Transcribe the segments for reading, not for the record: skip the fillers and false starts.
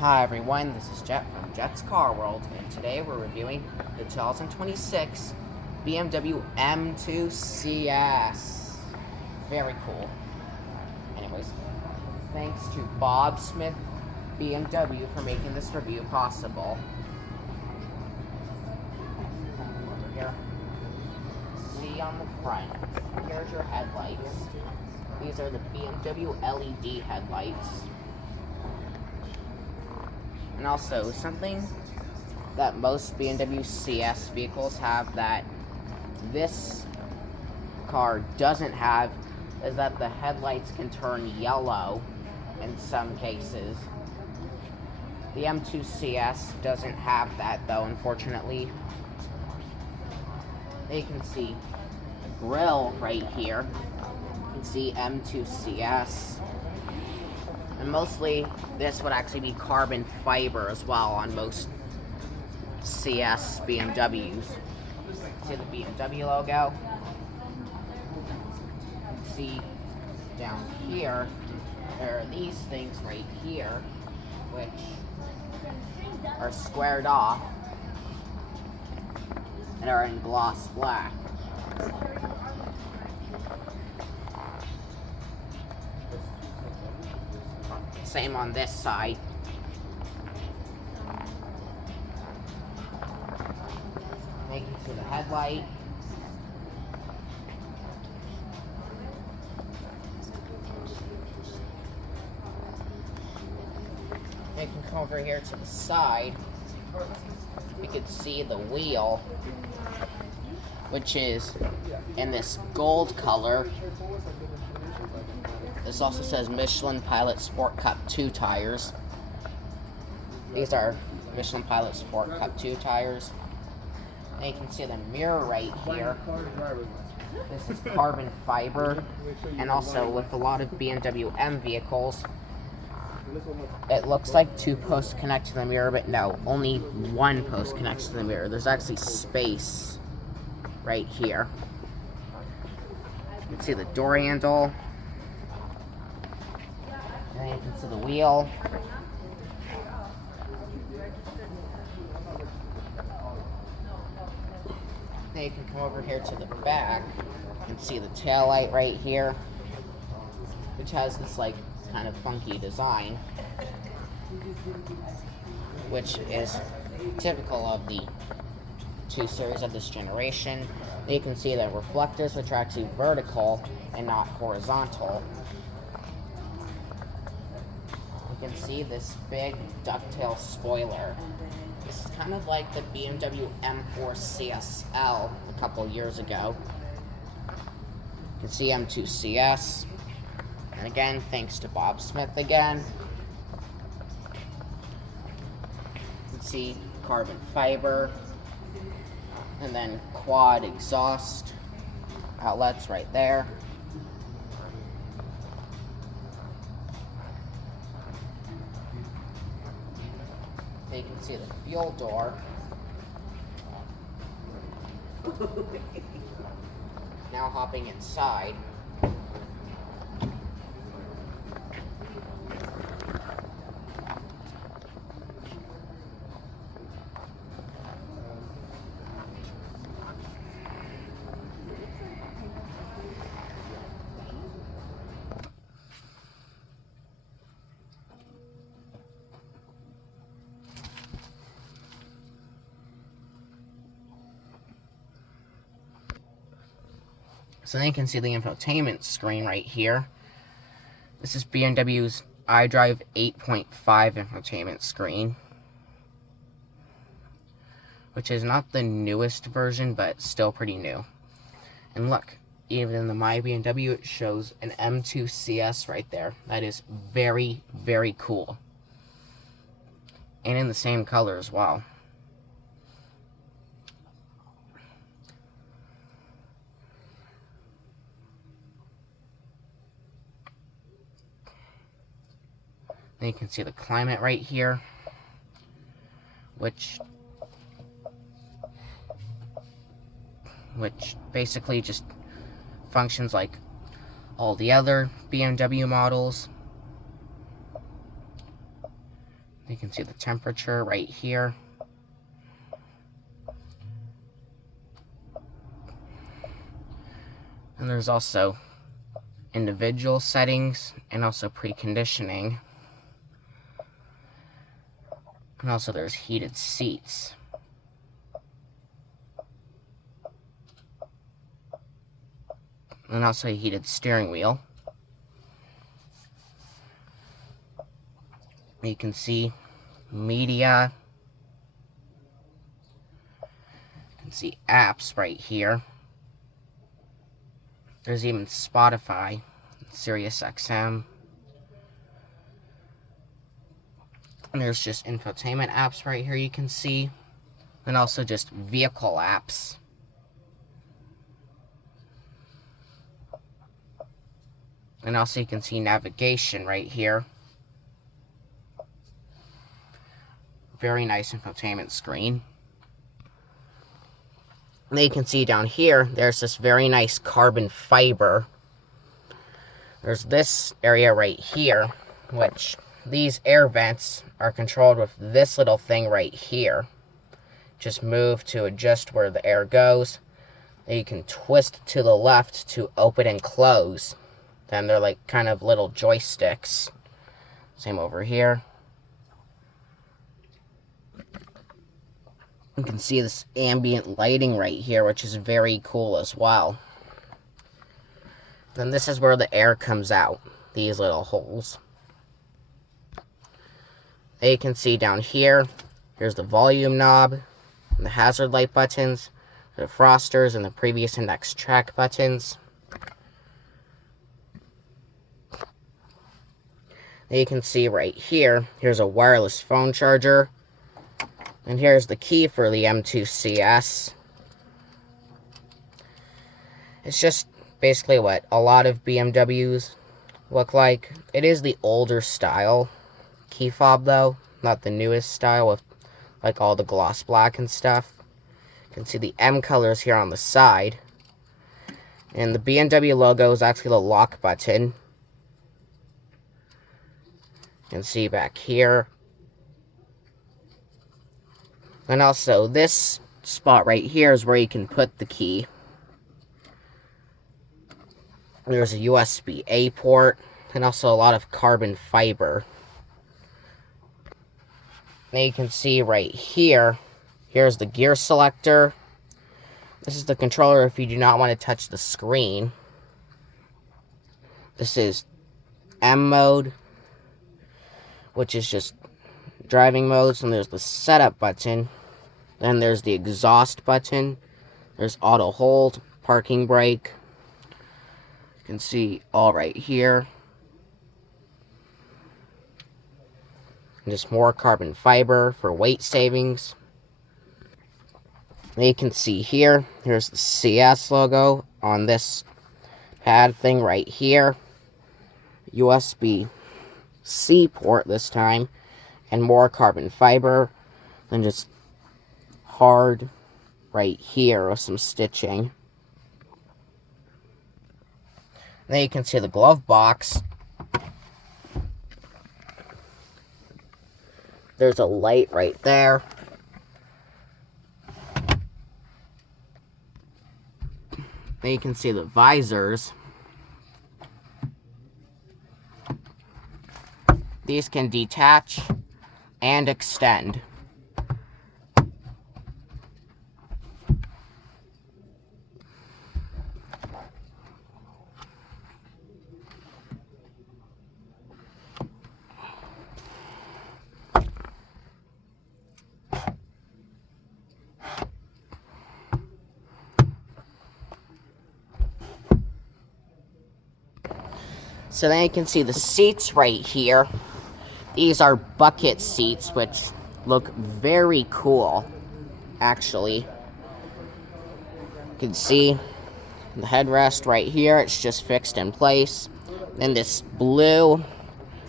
Hi everyone, this is Jet from Jet's Car World, and today we're reviewing the 2026 BMW M2 CS. Very cool. Anyways, thanks to Bob Smith BMW for making this review possible. Over here. See on the front, here's your headlights. These are the BMW LED headlights. And also, something that most BMW CS vehicles have that this car doesn't have is that the headlights can turn yellow in some cases. The M2 CS doesn't have that though, unfortunately. You can see the grille right here. You can see M2 CS. And mostly, this would actually be carbon fiber as well on most CS BMWs. See the BMW logo? See down here, there are these things right here, which are squared off and are in gloss black. Same on this side. Make it to the headlight. You can come over here to the side. You can see the wheel, which is in this gold color. This also says Michelin Pilot Sport Cup 2 tires. These are Michelin Pilot Sport Cup 2 tires. And you can see the mirror right here. This is carbon fiber. And also with a lot of BMW M vehicles, it looks like two posts connect to the mirror, but no, only one post connects to the mirror. There's actually space right here. You can see the door handle. And then you can see the wheel. Then you can come over here to the back and see the tail light right here, which has this like kind of funky design, which is typical of the 2 series of this generation. Then you can see the reflectors, which are actually vertical and not horizontal. You can see this big ducktail spoiler. This is kind of like the BMW M4 CSL a couple years ago. You can see M2 CS. And again, thanks to Bob Smith again. You can see carbon fiber. And then quad exhaust outlets right there. You can see the fuel door. Now hopping inside. So then you can see the infotainment screen right here. This is BMW's iDrive 8.5 infotainment screen, which is not the newest version, but still pretty new. And look, even in the My BMW, it shows an M2 CS right there. That is very, very cool. And in the same color as well. Then you can see the climate right here, which basically just functions like all the other BMW models. You can see the temperature right here. And there's also individual settings and also preconditioning. And also there's heated seats. And also a heated steering wheel. You can see media. You can see apps right here. There's even Spotify, Sirius XM. And there's just infotainment apps right here you can see. And also just vehicle apps. And also you can see navigation right here. Very nice infotainment screen. And then you can see down here, there's this very nice carbon fiber. There's this area right here, which these air vents are controlled with this little thing right here. Just move to adjust where the air goes. Then you can twist to the left to open and close. Then they're like kind of little joysticks. Same over here. You can see this ambient lighting right here, which is very cool as well. Then this is where the air comes out, these little holes. Then you can see down here, here's the volume knob, and the hazard light buttons, the defrosters, and the previous and next track buttons. Then you can see right here, here's a wireless phone charger. And here's the key for the M2 CS. It's just basically what a lot of BMWs look like. It is the older style key fob though, not the newest style with like all the gloss black and stuff. You can see the M colors here on the side. And the BMW logo is actually the lock button. You can see back here. And also, this spot right here is where you can put the key. There's a USB-A port, and also a lot of carbon fiber. Now you can see right here, here's the gear selector. This is the controller if you do not want to touch the screen. This is M mode, which is just driving modes, and there's the setup button. Then there's the exhaust button. There's auto hold, parking brake. You can see all right here. And just more carbon fiber for weight savings. And you can see here, here's the CS logo on this pad thing right here. USB-C port this time. And more carbon fiber. And just hard right here with some stitching. Then you can see the glove box. There's a light right there. Then you can see the visors. These can detach and extend. So then you can see the seats right here. These are bucket seats, which look very cool, actually. You can see the headrest right here. It's just fixed in place. Then this blue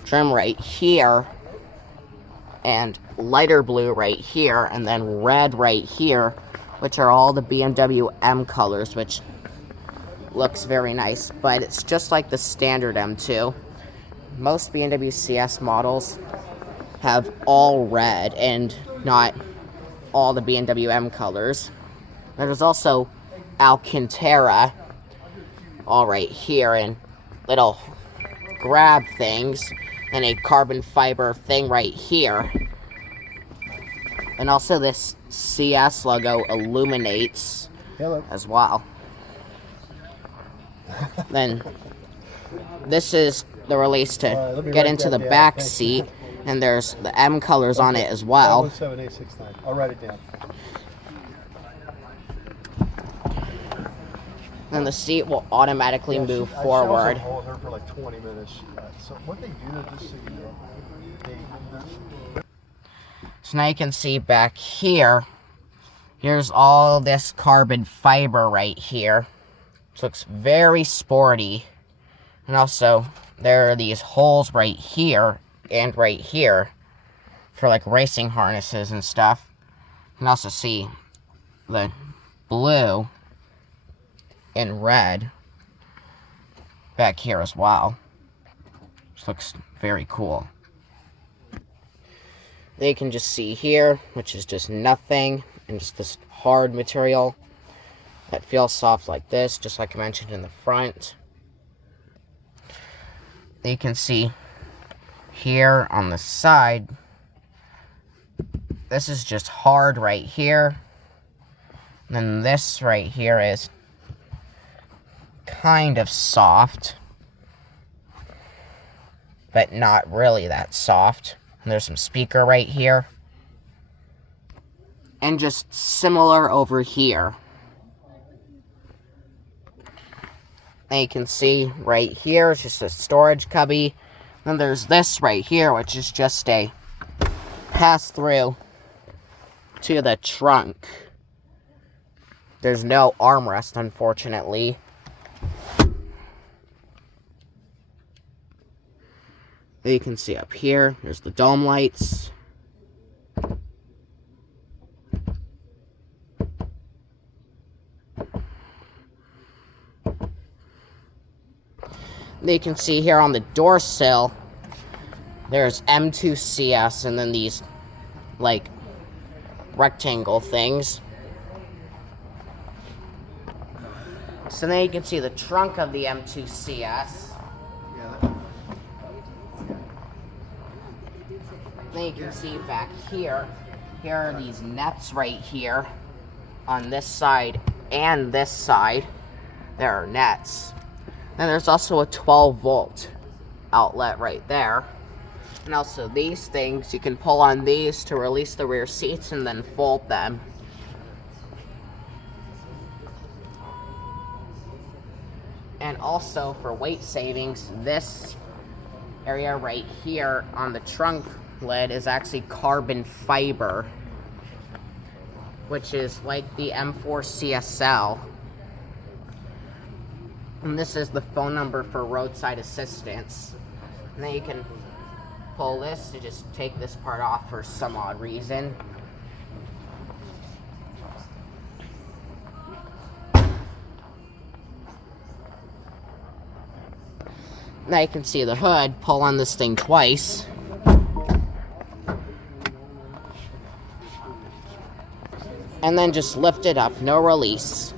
trim right here, and lighter blue right here, and then red right here, which are all the BMW M colors, which looks very nice, but it's just like the standard M2. Most BMW CS models have all red and not all the BMW M colors. There's also Alcantara, all right here, and little grab things, and a carbon fiber thing right here. And also this CS logo illuminates as well. Then this is the release to get into the back seat, and there's the M colors on it as well. 7869. I'll write it down. And the seat will automatically move forward. I hold her for like 20 minutes. So what they do, just so you know, so now you can see back here, here's all this carbon fiber right here. It looks very sporty. And also, there are these holes right here and right here for like racing harnesses and stuff. You can also see the blue and red back here as well. This looks very cool. Then you can just see here, which is just nothing, and just this hard material that feels soft like this, just like I mentioned in the front. Then you can see here on the side, this is just hard right here. And then this right here is kind of soft, but not really that soft. And there's some speaker right here. And just similar over here. And you can see right here, it's just a storage cubby. Then there's this right here, which is just a pass-through to the trunk. There's no armrest, unfortunately. You can see up here, there's the dome lights. You can see here on the door sill, there's M2 CS and then these, like, rectangle things. So then you can see the trunk of the M2 CS. Then you can see back here, here are these nets right here on this side and this side. There are nets. And there's also a 12-volt outlet right there. And also these things, you can pull on these to release the rear seats and then fold them. And also for weight savings, this area right here on the trunk lid is actually carbon fiber, which is like the M4 CSL. And this is the phone number for roadside assistance. And then you can pull this to just take this part off for some odd reason. Now you can see the hood, pull on this thing twice. And then just lift it up, no release.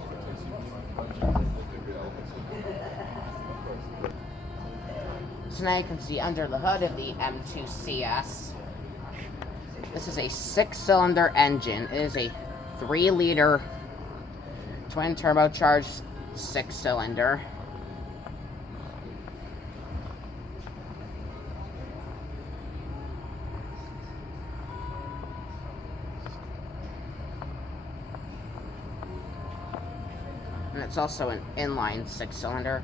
So now you can see under the hood of the M2 CS. This is a 6-cylinder engine. It is a 3-liter twin turbocharged 6-cylinder. And it's also an inline 6-cylinder.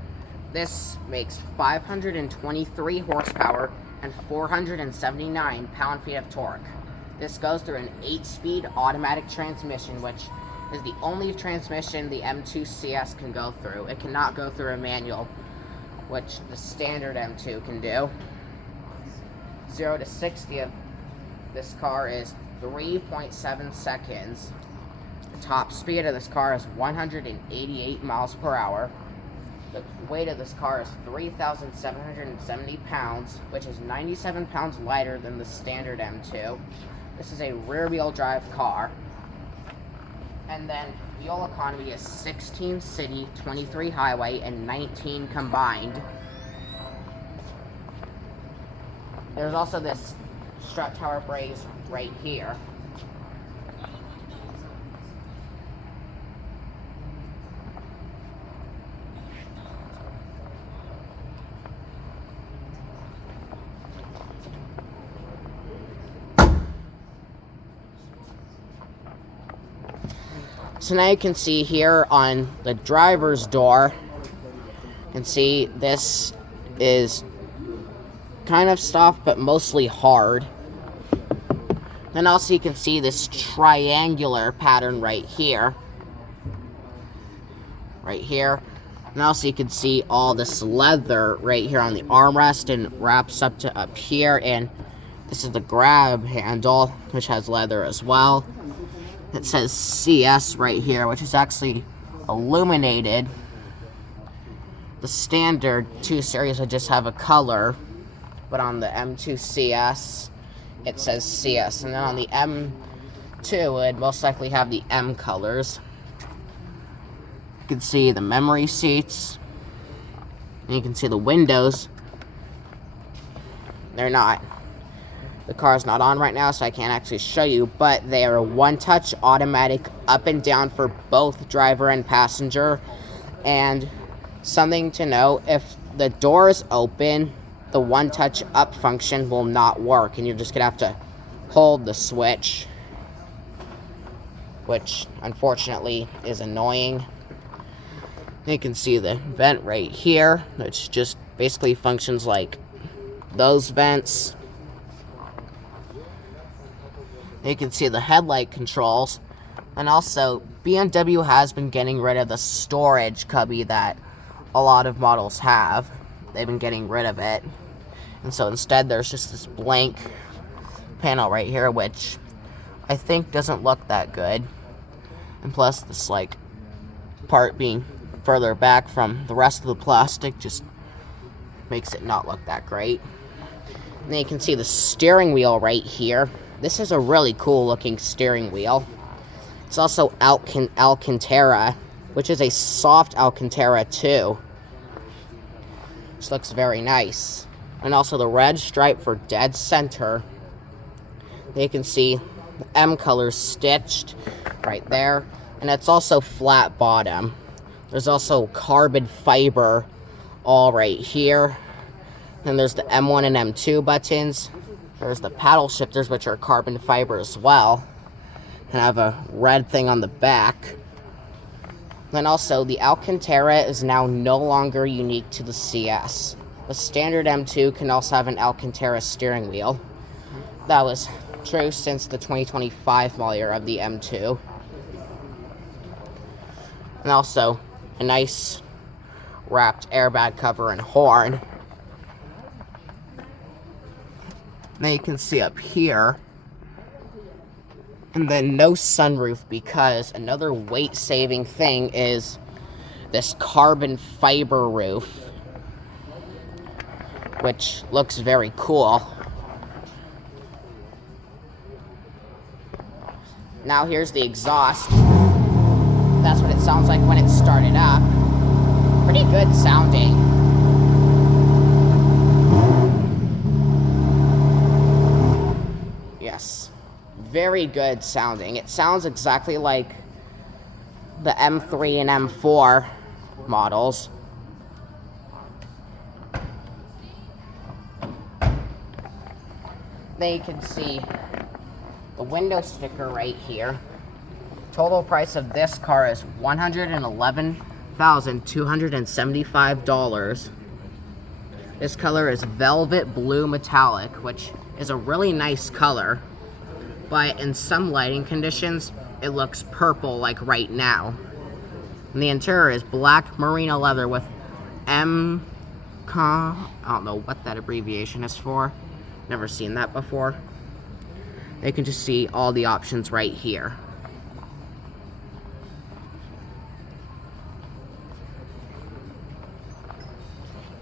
This makes 523 horsepower and 479 pound-feet of torque. This goes through an 8-speed automatic transmission, which is the only transmission the M2 CS can go through. It cannot go through a manual, which the standard M2 can do. 0 to 60 of this car is 3.7 seconds. The top speed of this car is 188 miles per hour. The weight of this car is 3,770 pounds, which is 97 pounds lighter than the standard M2. This is a rear-wheel drive car. And then fuel economy is 16 city, 23 highway, and 19 combined. There's also this strut tower brace right here. So now you can see here on the driver's door, you can see this is kind of soft but mostly hard. Then also you can see this triangular pattern right here. Right here. And also you can see all this leather right here on the armrest and wraps up to up here. And this is the grab handle, which has leather as well. It says CS right here, which is actually illuminated. The standard 2 Series would just have a color, but on the M2 CS, it says CS. And then on the M2, it would most likely have the M colors. You can see the memory seats, and you can see the windows. They're not. The car's not on right now, so I can't actually show you, but they are one-touch automatic up and down for both driver and passenger. And something to know, if the door is open, the one-touch up function will not work, and you're just going to have to hold the switch, which unfortunately is annoying. You can see the vent right here, which just basically functions like those vents. You can see the headlight controls. And also, BMW has been getting rid of the storage cubby that a lot of models have. They've been getting rid of it. And so instead, there's just this blank panel right here, which I think doesn't look that good. And plus, this like part being further back from the rest of the plastic just makes it not look that great. And then you can see the steering wheel right here. This is a really cool looking steering wheel. It's also Alcantara, which is a soft Alcantara too, which looks very nice. And also the red stripe for dead center. You can see the M colors stitched right there. And it's also flat bottom. There's also carbon fiber all right here. And there's the M1 and M2 buttons. There's the paddle shifters, which are carbon fiber as well. And I have a red thing on the back. Then also, the Alcantara is now no longer unique to the CS. The standard M2 can also have an Alcantara steering wheel. That was true since the 2025 model year of the M2. And also, a nice wrapped airbag cover and horn. Now you can see up here. And then no sunroof, because another weight-saving thing is this carbon fiber roof, which looks very cool. Now here's the exhaust. That's what it sounds like when it's started up. Pretty good sounding. Yes. Very good sounding. It sounds exactly like the M3 and M4 models. Then you can see the window sticker right here. Total price of this car is $111,275. This color is velvet blue metallic, which is a really nice color. But in some lighting conditions, it looks purple like right now. And the interior is black merino leather with I don't know what that abbreviation is for. Never seen that before. You can just see all the options right here.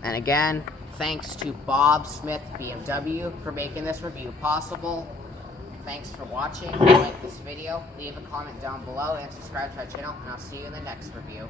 And again, thanks to Bob Smith BMW for making this review possible. Thanks for watching. If you like this video, leave a comment down below and subscribe to our channel, and I'll see you in the next review.